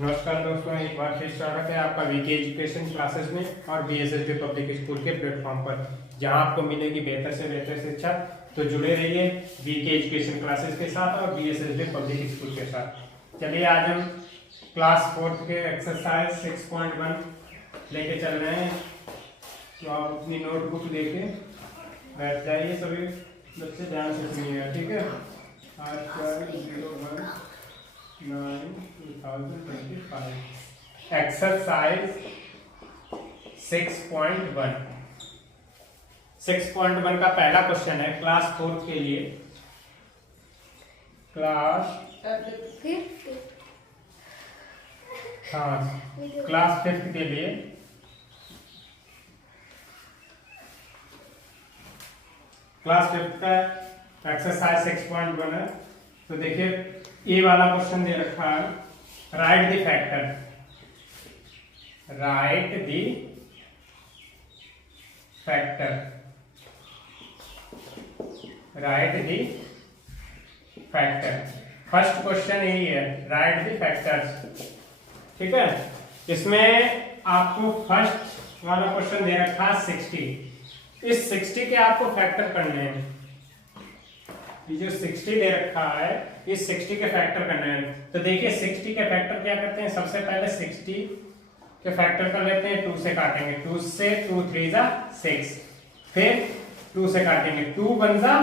नमस्कार दोस्तों, एक बार फिर स्वागत है आपका वीके एजुकेशन क्लासेस में और बीएसएसबी पब्लिक स्कूल के प्लेटफॉर्म पर, जहां आपको मिलेगी बेहतर से बेहतर शिक्षा। तो जुड़े रहिए वीके एजुकेशन क्लासेस के साथ और बीएसएसबी पब्लिक स्कूल के साथ। चलिए आज हम क्लास 4 के एक्सरसाइज 6.1 लेके चल रहे हैं। तो आप अपनी नोटबुक लेके बैठ जाइए, सभी बच्चे ध्यान से सुनिएगा, ठीक है। आज का 2025 एक्सरसाइज 6.1 6.1 का पहला क्वेश्चन है क्लास 4 के लिए। क्लास 5th के लिए। क्लास 5th का एक्सरसाइज 6.1 है। तो देखिए ए वाला क्वेश्चन दे रखा है, right the factor. First question यही है, राइट द फैक्टर्स, ठीक है। इसमें आपको फर्स्ट वाला क्वेश्चन दे रखा है 60। इस 60 के आपको फैक्टर करने हैं। ये जो 60 दे रखा है, इस 60 के फैक्टर करने हैं। तो देखिए 60 के फैक्टर क्या करते हैं, सबसे पहले 60 के फैक्टर कर लेते हैं, 2 से काटेंगे, 2 से 2 3 जा 6, फिर 2 से काटेंगे, 2 1 जा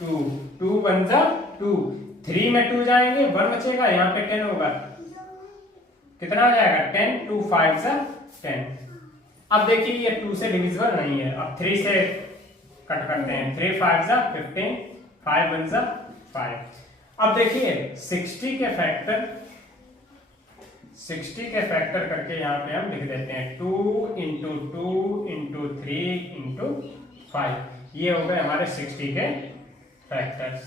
2, 2 1 जा 2, 3 में 2 जाएंगे, 1 बचेगा, यहाँ पे 10 होगा, कितना हो जाएगा 10, 2 5 जा 10। अब देखिए ये 2 से डिविजिबल नहीं है, अब 3 से कट करते हैं, 3 5 जा 15, 5 1 जा 5। अब देखिए 60 के फैक्टर करके यहाँ पे हम लिख देते हैं 2 इंटू 2 इंटू 3 इंटू 5। ये हो गए हमारे 60 के फैक्टर्स,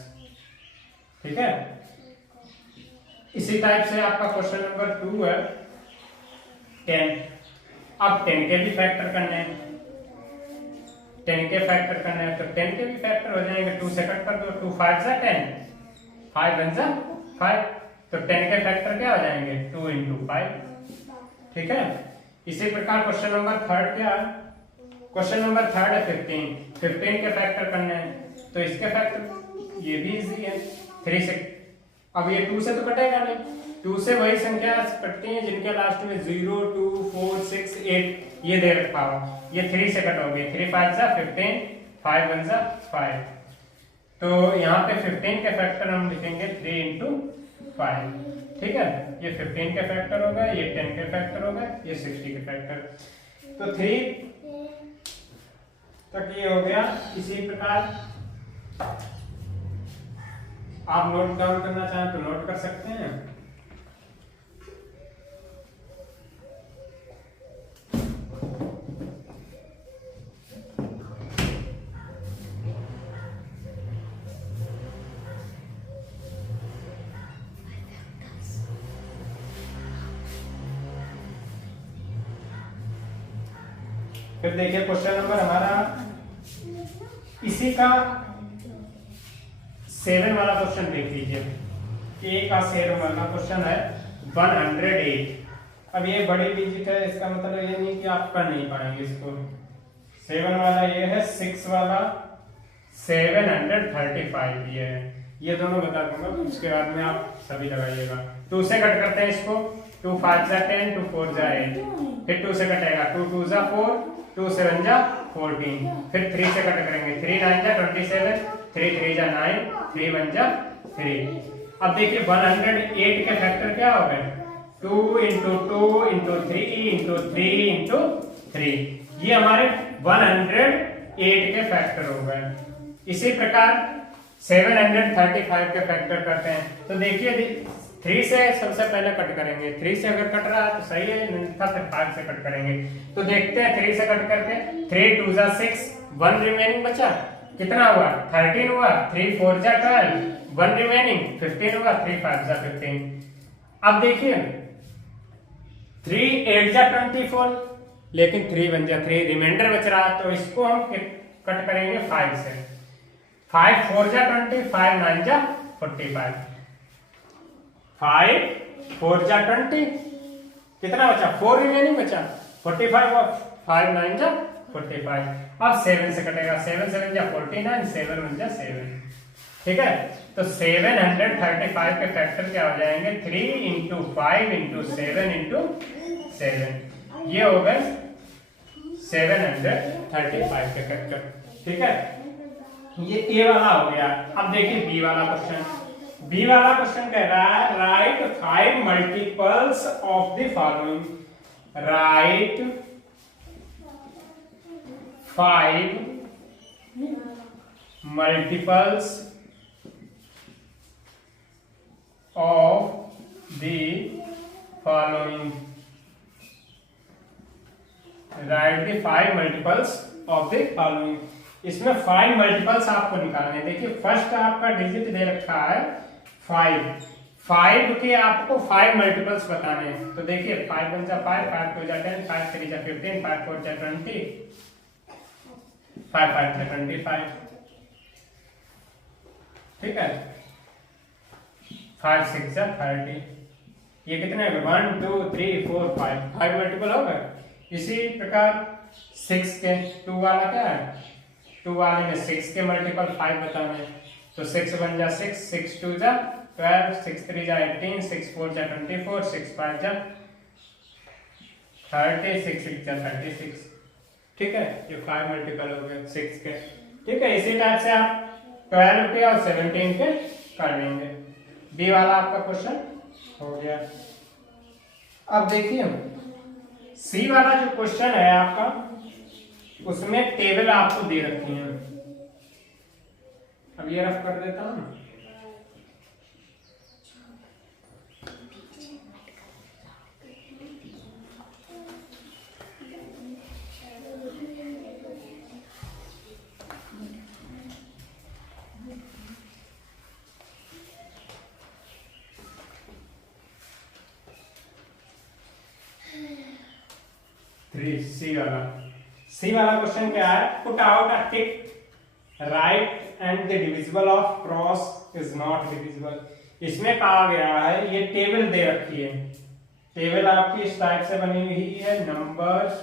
ठीक है। इसी टाइप से आपका क्वेश्चन नंबर 2 है 10। अब 10 के भी फैक्टर करने हैं, 10 के फैक्टर करने हैं, तो 10 के भी फैक्टर हो जाएंगे, 2 से कट कर दो, 2 5 जा 10, 5 1 जा 5, तो 10 के फैक्टर क्या हो जाएंगे 2 इंटू 5, ठीक है। इसी प्रकार क्वेश्चन नंबर 3 क्या है, क्वेश्चन नंबर 3 है 15 के फैक्टर करने हैं। तो इसके फैक्टर ये भी इजी है, 3 से, अब ये 2 से तो कटेगा नहीं, 2 से वही संख्या कटती है जिनके लास्ट में 0 2 4 6 8 ये दे रखा हो, ये 3 से कटोगे, 3 5 जा 15, 5 1 जा 5। तो यहाँ पे 15 के फैक्टर हम लिखेंगे 3 इंटू 5, ठीक है। ये 15 के फैक्टर हो गए, ये 10 के फैक्टर हो गए, ये 60 के फैक्टर। तो 3 तक ये हो गया। इसी प्रकार आप नोट डाउन करना चाहें तो नोट कर सकते हैं। फिर देखिए क्वेश्चन नंबर हमारा इसी का 7 वाला क्वेश्चन देख लीजिए। ए का 7 वाला क्वेश्चन है 108। अब ये बड़ी डिजिट है, इसका मतलब ये नहीं कि आप कर नहीं पाएंगे इसको। 7 वाला ये है, 6 वाला 735 ये है, ये दोनों बता दूंगा, उसके बाद में आप सभी लगाइएगा। 2 से कट करते हैं इसको, 2 5 जा 10, 2 4 जा 8, फिर 2 से कटेगा, 2 2 जा 4, 2 7 जा 14, फिर 3 से कट करेंगे, 3 9 जा 27, 3 3 जा 9, 3 1 जा 3। अब देखिए 108 के फैक्टर क्या हो गए, 2 इंटू 2 इंटू 3 इंटू 3 इंटू 3, ये हमारे 108 के फैक्टर हो गए। इसी प्रकार 735 के फैक्टर करते हैं। तो देखिए 3 से सबसे पहले कट करेंगे, 3 से अगर कट रहा है तो सही है, नहीं था फिर 5 से कट करेंगे। तो देखते हैं 3 से कट करके, 3 2 जा 6, 1 रिमेनिंग बचा, कितना हुआ 13 हुआ, 3 4 जा 12, 1 रिमेनिंग 15 हुआ, 3 5 जा 15। अब देखिए 3 8 जा 24, लेकिन 3 1 जा 3 रिमाइंडर बच रहा है, तो इसको हम कट करेंगे 5 से। 5 4 जा 20, 5 9 जा 45, 5 4 जा 20, कितना बचा, 4 रिमेनिंग बचा, 45 और 5 9 जा 45। अब 7 से कटेगा, 7 7 जा 49, 7 1 जा 7। ठीक है, तो 735 के फैक्टर क्या हो जाएंगे, 3 इंटू 5 इंटू 7 इंटू 7, ये हो गए 735 के फैक्टर। ठीक है, ये ए वाला हो गया। अब देखिए बी वाला क्वेश्चन। बी वाला क्वेश्चन कह रहा है right 5 multiples of the following, right 5 multiples of the following, write the 5 multiples of the following। इसमें 5 मल्टीपल्स आपको निकालने। देखिए फर्स्ट आपका डिजिट दे रखा है 5, 5 के आपको 5 मल्टीपल्स बताने हैं। तो देखिए 5 1 जा 5, 5 2 जा 10, 5 3 जा 15, 5 4 जा 20, 5 5 जा 25। ठीक है, 5 6 जा 30। ये कितने हो गए, 1 2 3 4 5 मल्टीपल हो गए। इसी प्रकार 6 के 2 वाला क्या है, 2 वाले में 6 के मल्टीपल 5 बताने। तो 6 1 जा 6, 6 2 जा 12, 6 3 जा 18, 6 4 जा 24, 6 5 जा 30, 6 6 जा 36। ठीक है, ये 5 मल्टीपल हो गए 6 के। ठीक है, इसी टाइप से आप 12 के और 17 के कर लेंगे। बी वाला आपका क्वेश्चन हो गया। अब देखिए सी वाला जो क्वेश्चन है आपका, उसमें टेबल आपको दे रखी है। अब ये रफ कर देता हूं। सी वाला क्वेश्चन क्या है, put out a tick right and the divisible of cross is not divisible. इसमें कहा गया है, ये टेबल दे रखी है, टेबल आपकी इस टाइप से बनी हुई है, नंबर्स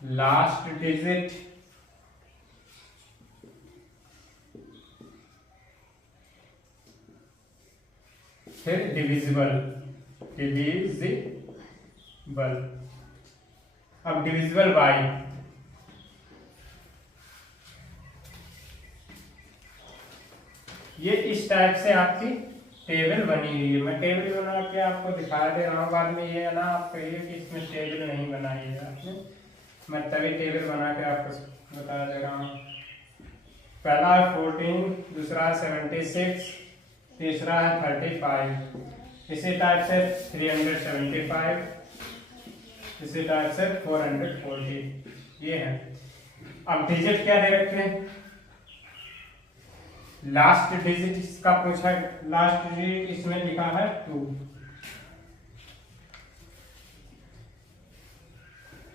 लास्ट डिजिट फिर डिविजिबल, अब डिविजिबल बाय, ये इस टाइप से आपकी टेबल बनी हुई है। मैं टेबल बना के आपको दिखा दे रहा हूँ, बाद में ये है ना आप कहिए कि इसमें टेबल नहीं बनाई है आपने, मैं तभी टेबल बना के आपको बता दे रहा हूँ। पहला है 14, दूसरा है 76, तीसरा है 35, इसी टाइप से 375, इसी टाइप से 440, ये है। अब डिजिट क्या दे रखे हैं, लास्ट डिजिट इसका पूछा है, लास्ट डिजिट इसमें लिखा है 2,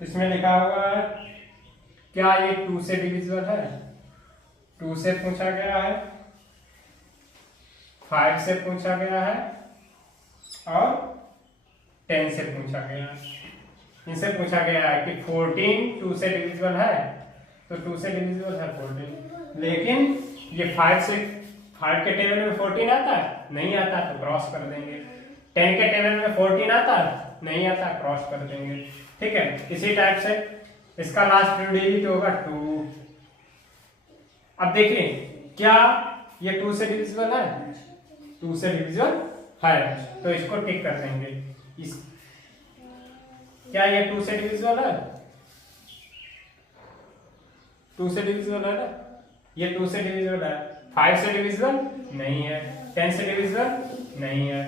इसमें लिखा हुआ है क्या ये 2 से डिविजिबल है, 2 से पूछा गया है, 5 से पूछा गया है और 10 से पूछा गया है। इनसे पूछा गया है कि 14 2 से डिविजिबल है, तो 2 से डिविजिबल है 14, लेकिन ये 5 के टेबल में 14 आता है, नहीं आता तो क्रॉस कर देंगे। 10 के टेबल में 14 आता है, नहीं आता क्रॉस कर देंगे। ठीक है, इसी टाइप से इसका लास्ट डिजिट होगा 2। अब देखिए क्या ये 2 से डिविजिबल है, 2 से डिविजिबल है, तो इसको टिक कर देंगे। क्या ये 2 से डिविजिबल है, 2 से डिविजिबल है ना, ये 2 से डिविजिबल है। 5 से डिविजिबल नहीं है, 10 से डिविजिबल नहीं है।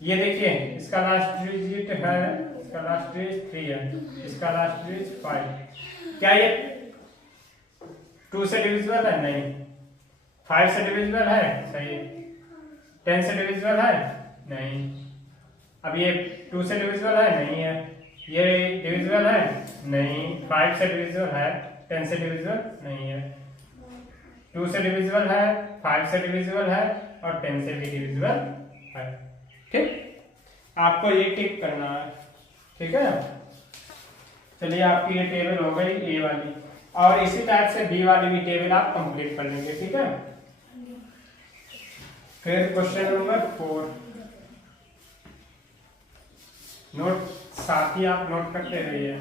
ये देखिए इसका लास्ट डिजिट है, इसका लास्ट डिजिट 3 है, इसका लास्ट डिजिट 5। क्या ये 2 से डिविजिबल है, नहीं। 5 से डिविजिबल है, सही। 10 से डिविजिबल है, नहीं। अब ये 2 से डिविजिबल है, नहीं है। ये डिविजिबल है, नहीं। 5 से डिविजिबल है, 10 से डिविजिबल नहीं है। 2 से डिविजिबल है, 5 से डिविजिबल है और 10 से भी डिविजिबल है। ठीक, आपको ये टिक करना है। ठीक है, चलिए आपकी ये टेबल हो गई ए वाली, और इसी टाइप से बी वाली भी टेबल आप कंप्लीट कर लेंगे। ठीक है, फिर क्वेश्चन नंबर 4, नोट साथ ही आप नोट करते रहिए,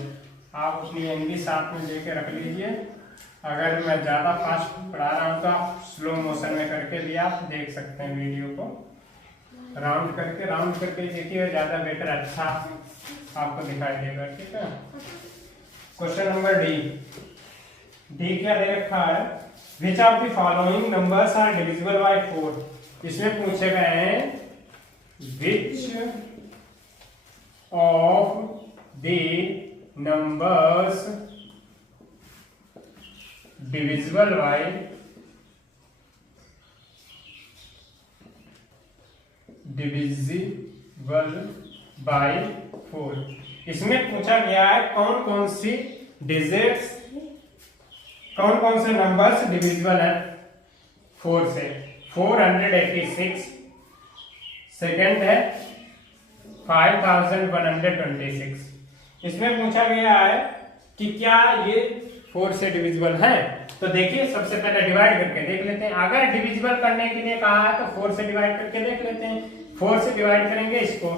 आप अपनी एनबी साथ में लेके रख लीजिए। अगर मैं ज़्यादा फास्ट पढ़ा रहा हूँ तो आप स्लो मोशन में करके भी आप देख सकते हैं वीडियो को, राउंड करके देखिए, ज़्यादा बेटर, अच्छा आपको दिखाई देगा। ठीक है, क्वेश्चन नंबर डी क्या दे रखा है, which of the following numbers are divisible by 4। इसमें पूछे गए हैं which of the numbers divisible by 4। इसमें पूछा गया है कौन कौन सी डिजिट्स, कौन कौन से नंबर्स डिविजिबल है 4 से। 486, सेकंड है 5126। इसमें पूछा गया है कि क्या ये 4 से डिविजिबल है। तो देखिए, सबसे पहले डिवाइड करके देख लेते हैं। अगर डिविजिबल करने के लिए कहा है तो 4 से डिवाइड करके देख लेते हैं। 4 से डिवाइड करेंगे, इसको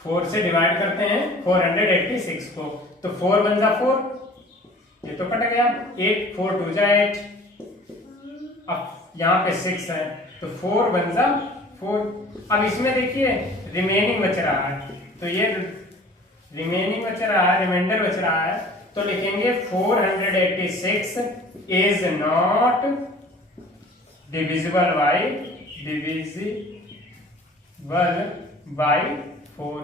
4 से डिवाइड करते हैं 486 को, तो 4 बन जा 4, ये तो कट गया। 8 4 2 जा 8, अब यहाँ पे 6 है तो 4 बन जा 4। अब इसमें देखिए रिमेनिंग बच रहा है, तो ये रिमेनिंग बच रहा है, रिमाइंडर बच रहा है, तो लिखेंगे 486 इज नॉट डिविजिबल बाय 4।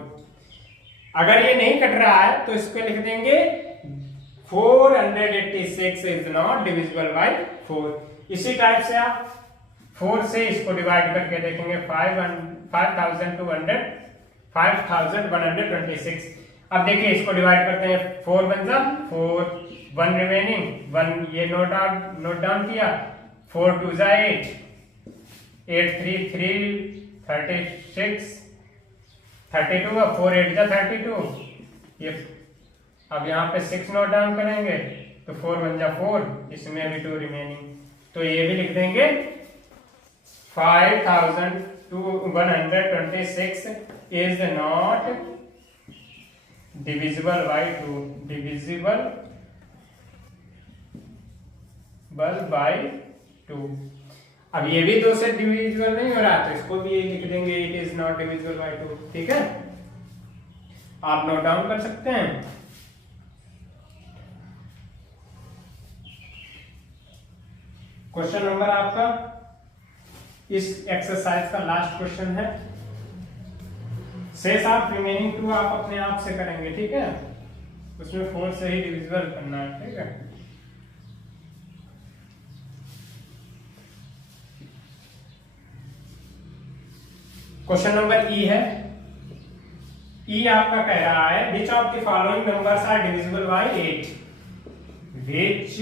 अगर ये नहीं कट रहा है तो इसको लिख देंगे 486 इज नॉट डिविजिबल बाय 4। इसी टाइप से आप 4 से इसको डिवाइड करके देखेंगे 5126। अब देखिए इसको डिवाइड करते हैं, 4 बन जा 4, 1 रिमेनिंग 1, ये नोट डाउन किया, 4 2 जा 8, 8 3 3 36 32, 4 8 जा 32। ये अब यहाँ पे 6 नोट डाउन करेंगे तो 4 बन जा 4, इसमें भी 2 रिमेनिंग, तो ये भी लिख देंगे 5126 is not divisible by 2, divisible by 2। अब ये भी 2 से डिविजिबल नहीं हो रहा तो इसको भी ये लिख देंगे, it is not divisible by 2। ठीक है, आप नोट डाउन कर सकते हैं। क्वेश्चन नंबर आपका इस एक्सरसाइज का लास्ट क्वेश्चन है। शेष आप रिमेनिंग 2 आप अपने आप से करेंगे। ठीक है, उसमें 4 से ही डिविजिबल करना है। ठीक है, क्वेश्चन नंबर ई है। ई आपका कह रहा है which of the following numbers are divisible by 8। Which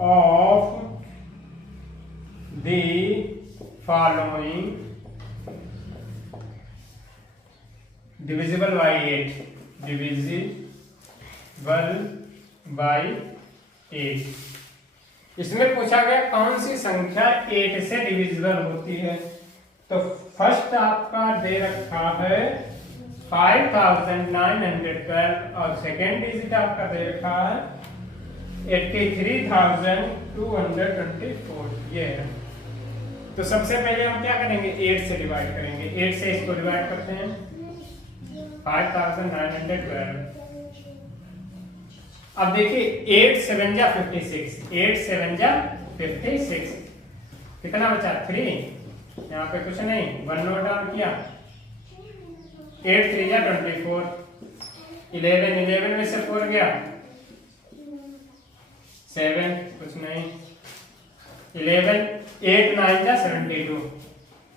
of the following divisible by 8, divisible by 8। इसमें पूछा गया कौन सी संख्या 8 से डिविजिबल होती है। तो फर्स्ट आपका दे रखा है 5912 और सेकेंड डिजिट आपका दे रखा है 83,224। ये है। तो सबसे पहले हम क्या करेंगे, 8 से डिवाइड करेंगे। 8 से इसको डिवाइड करते हैं 5912। अब देखिए 8 7 जा 56, 8 7 जा 56, कितना बचा 3, यहाँ पे कुछ नहीं, 1 नोट डाउन किया, 8 3 जा 24, 11 में से 4 गया 7, कुछ नहीं, 11, 8 9 जा 72,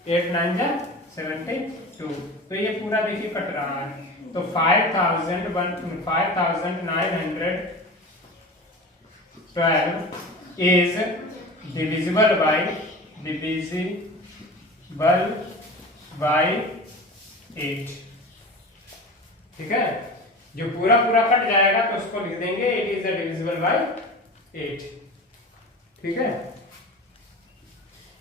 8 9 जा 72। तो ये पूरा देखिए कट रहा है। तो 5912 12 इज डिविजिबल बाय 8। ठीक है, जो पूरा पूरा कट जाएगा तो उसको लिख देंगे इट इज डिविजिबल बाय 8। ठीक है,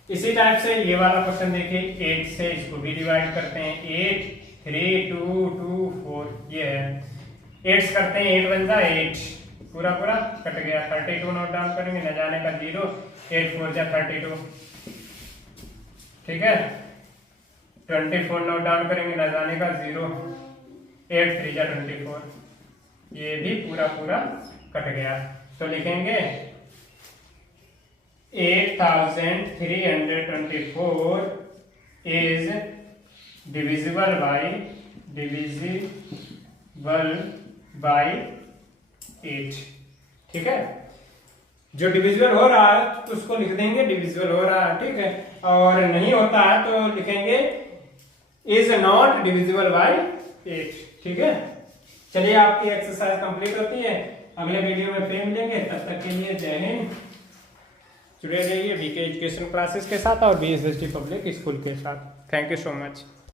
इसी टाइप से ये वाला क्वेश्चन देखिए, 8 से इसको भी डिवाइड करते हैं, 8 3 2 2 4 ये है, 8 करते हैं, 8 बनता है 8, पूरा पूरा कट गया, 32 नोट डाउन करेंगे, न जाने का 0, 8 4 जा 32। ठीक है, 24 नोट डाउन करेंगे, न जाने का 0, 8 3 जा 24, ये भी पूरा पूरा कट गया, तो लिखेंगे 8324 is divisible by 8। ठीक है, जो डिविजिबल हो रहा है उसको लिख देंगे डिविजिबल हो रहा है। ठीक है, और नहीं होता है तो लिखेंगे इज नॉट डिविजिबल बाय 8। ठीक है, चलिए आपकी एक्सरसाइज कंप्लीट होती है, अगले वीडियो में फिर मिलेंगे, तब तक के लिए जय हिंद। जुड़े रहिए वीके एजुकेशन क्लासेस के साथ और BSSD पब्लिक स्कूल के साथ। Thank you so much.